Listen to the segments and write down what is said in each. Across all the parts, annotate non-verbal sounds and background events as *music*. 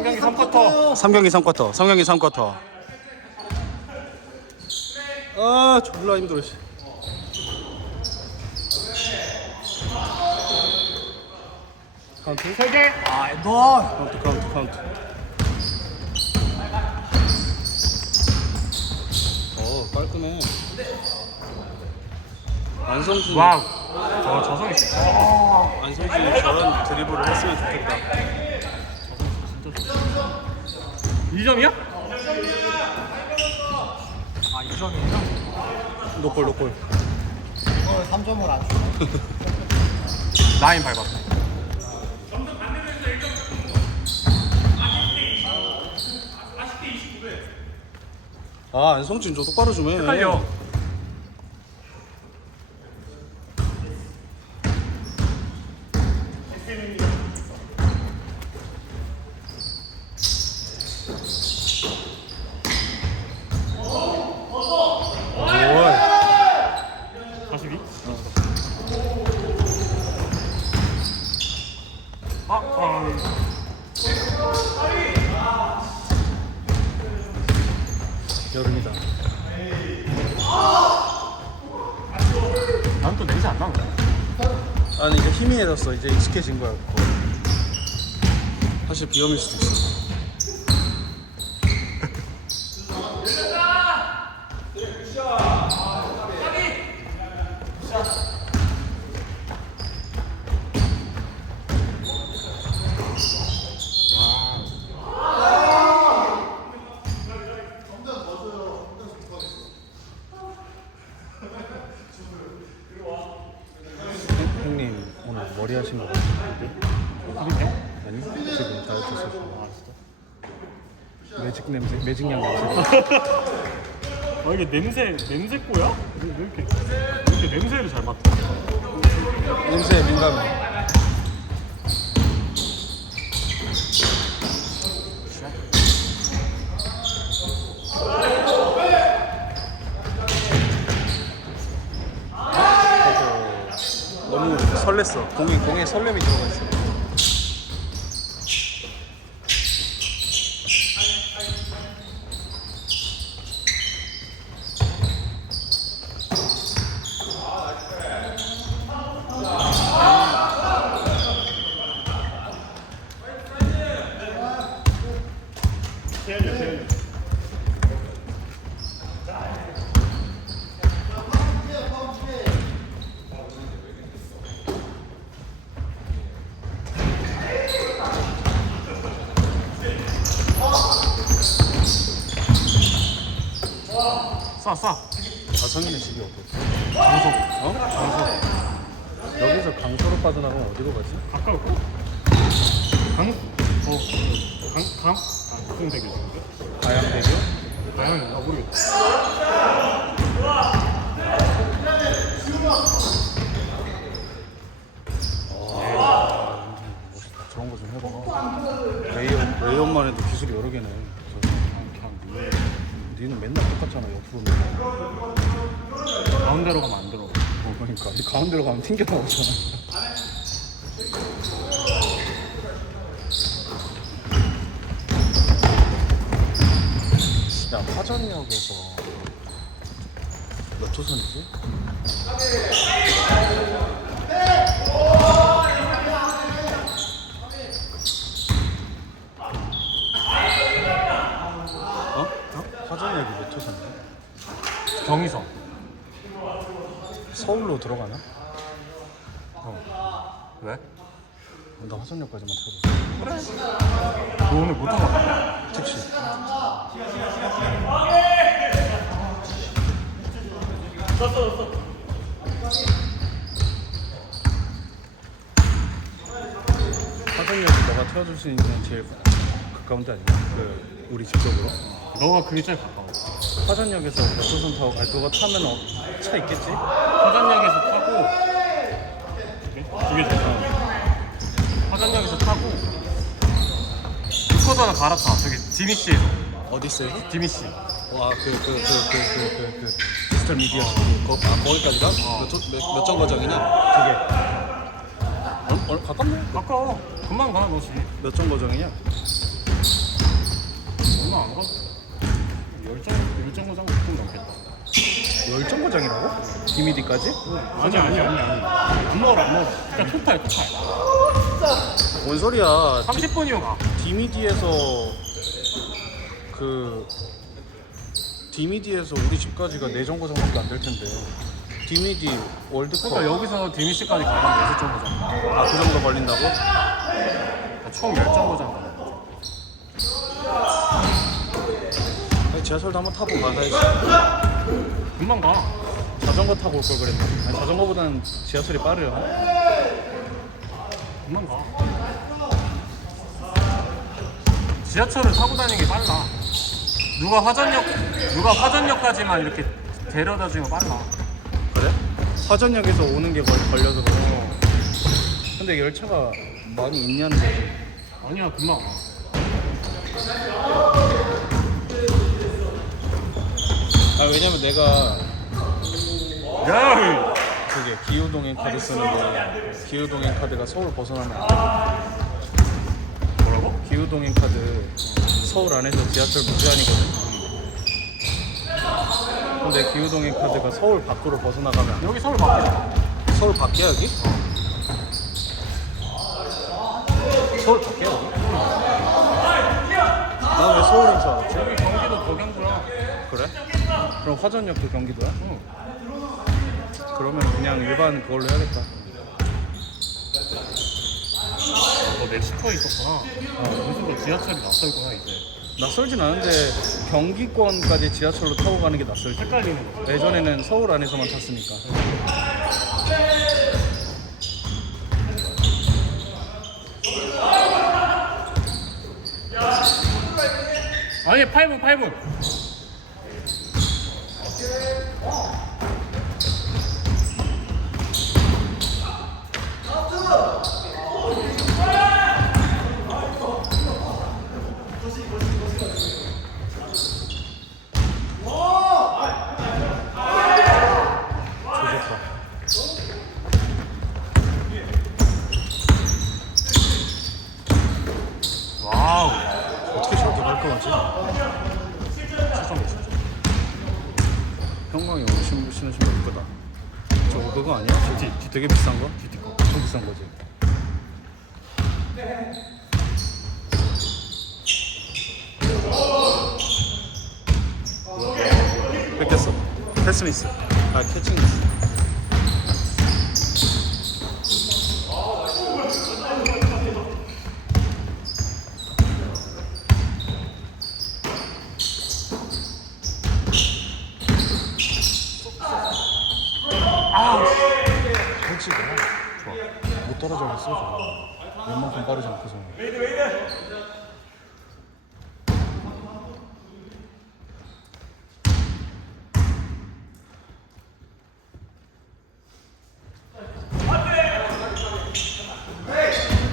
3경기 3쿼터 3경기 3쿼터. 3경기 3쿼터. 아, 졸라 힘들어. 씨. 카운트? 3개 아 엔더 카운트, 카운트, 카운트. 어, 깔끔해. 안성준. 와우 저 저성이 진짜 안성준이 저런 드리블을 했으면 좋겠다. 2점이야? 아 2점이에요? 노골, 노골. 3점을 안 주네. *laughs* 라인 밟았어 아, 안성준 저 똑바로 좀 해. 헷갈려 뭘. 42? 아, 아 여름이다. 난 또 냄새 안 나는 거야 아니 이제 희미해졌어. 이제 익숙해진. 그거. 사실 비염일 수도 있어. 오늘 머리 하신 거 같은데? 아니 지금 다이어트 하시고 매직 냄새, 매직 향 냄새. *laughs* 아 이게 냄새 냄새 꼬야? 왜, 왜 이렇게 왜 이렇게 냄새를 잘 맡아? 냄새에 민감해. 어허, 너무 설렜어. 공에 공에 설렘이 들어가 있어. 쏴 쏴. 아성인의 집이 어디? 강석 어? 강서. 여기서 강서로 빠져나가면 어디로 가지? 가까울까? 강? 어? 강? 강? 아 무슨 대교인데? 가양대교? 다양한 아 모르겠다. 저런 거 좀 해봐. 레이업 레이업만 해도 기술이 여러 개네. 저, 그냥 몰라. 니는 맨날 똑같잖아 옆으로 밀고. 가운데로 가면 안 들어. 어, 가운데로 가면 튕겨 나오잖아. 야 화전역에서 몇 호선이지? 어? 어? 화전역이 몇 호선이야? 경의선. 서울로 들어가나? 왜? 나 화전역까지만 타고 너 오늘 못 왔다. 택시 화전역이 너가 태워줄 수 있는 제일 가까운 데 아니야? 그 우리 집 쪽으로 너가 그게 제일 가까워. 화전역에서 몇 호선 타고 아 그거 타면 어, 차 있겠지? 화전역에서 타고 두개 화전역에서 타고 6호선 하나 갈아타. 저기 지미씨에서. 어디 있어 여기? 지미씨. 와그 그 그 그 그그 디지털 미디어 거, 아, 거기까지가? 어. 몇, 호- 몇, 몇 정거장이냐? 두 개. 어, 어, 가깝네? 가까워. 금방 가, 너지. 몇 정거장이냐? 얼마 안 가? 열정 열정 고장 조금 넘겠다. 열정 고장이라고? DMD까지? 아니 아니 아니 아니. 안 먹어라 안 먹어라. 그러니까 토탈 토탈. 뭔 소리야? 30분이면 가. DMD에서 그 DMD에서 우리 집까지가 내정 고장밖에 안 될 텐데. DMD 월드컵 그러니까 여기서 디미시까지 가면 열정 고장. 아, 그 정도 걸린다고? 총 열정 고장. 아니, 지하철도 한번 타고 가야지. 금방 가. 자전거 타고 올 걸 그랬네. 아니, 자전거보다는 지하철이 빠르요. 금방 가. 지하철을 타고 다니는 게 빨라. 누가 화전역 누가 화전역까지만 이렇게 데려다 주면 빨라. 그래? 화전역에서 오는 게 걸, 걸려서 그래. 근데 열차가 많이 있냐는 거지. 아니야 금방. 가. 아 왜냐면 내가 야! 그게 기후동행 카드 쓰는데 기후동행 카드가 서울 벗어나면 안 돼. 뭐라고? 기후동행 카드 서울 안에서 지하철 무제한이거든. 근데 기후동행 카드가 서울 밖으로 벗어나가면. 여기 서울 밖이잖아. 서울 밖이야 여기? 서울 밖이야 여기? 난왜 서울인 줄 알았지? 여기 경기도 덕양구야. 그래? 그럼 화전역도 경기도야? 응. 그러면 그냥 일반 그걸로 해야겠다. 너 멕시코에 있었구나. 무슨 너 지하철이 낯설구나 이제. 낯설진 않은데 경기권까지 지하철로 타고 가는 게 낯설지. 헷갈리는 거지. 예전에는 서울 안에서만 탔으니까. 아니 8분 8분. 조졌다. 와우. 어떻게 저렇게 깔끔하지? 추천해 진짜. 형광이 오늘 신고 신은 신발 이쁘다. 저거 그거 아니야? GT. 지 되게 비싼 거? GT 거. 엄청 비싼 거지. 뺏겼어. 패스 미스. 아 캐칭 미스. 그렇지 좋아. 못 떨어져겠어 저거. 웬만큼 빠르지 않고서.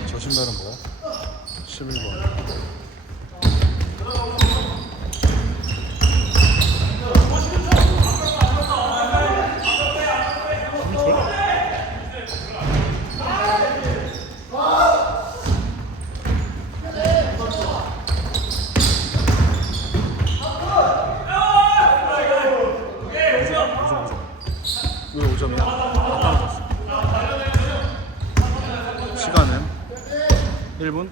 저 신발은 뭐야? 11번. 왜 5점이야? 시간은 1분?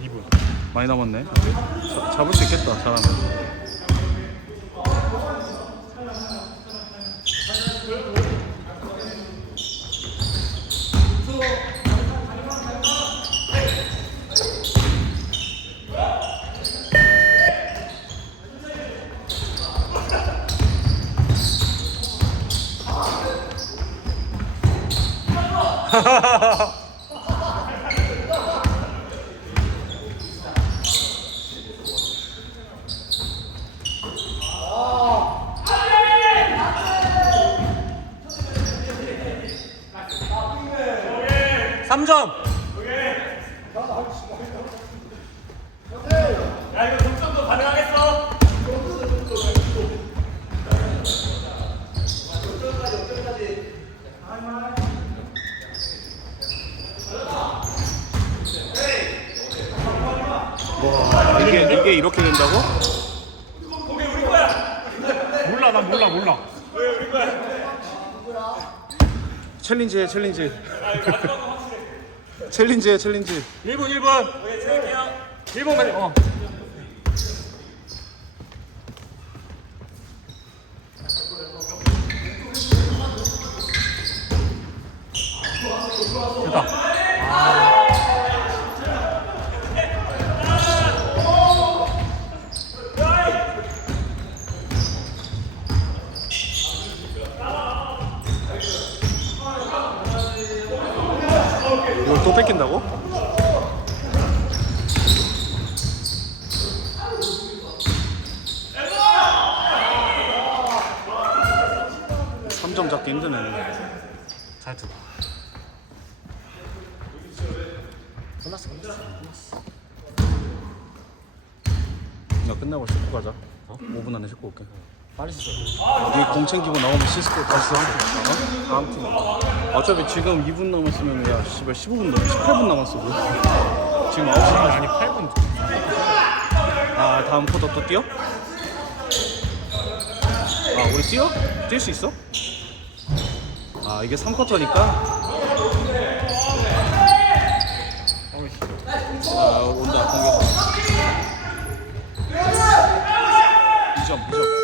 2분. 많이 남았네. 자- 잡을 수 있겠다, 잘하면. 삼점. 와, 이게 이게 이렇게 된다고? 몰라 난 몰라 몰라. 챌린지 해 챌린지. 챌린지해 챌린지. 1분 1분. 1분만 어. 됐다 또 뺏긴다고? 삼점 잡기 힘드네. 잘 두고 끝났어 끝났어. 나 끝나고 씻고 가자. 어? 5분 안에 씻고 올게. 우리 공 챙기고 나오면 시스코 다시 한팀 다음 팀 어차피 지금 2분 남았으면 야 씨발 15분 넘 18분 남았어 뭐. 지금 9시 반. 아니 8분 아 다음 쿼터 또 뛰어? 아 우리 뛰어? 뛸 수 있어? 아 이게 3쿼터니까 아 온다 공격 2점 2점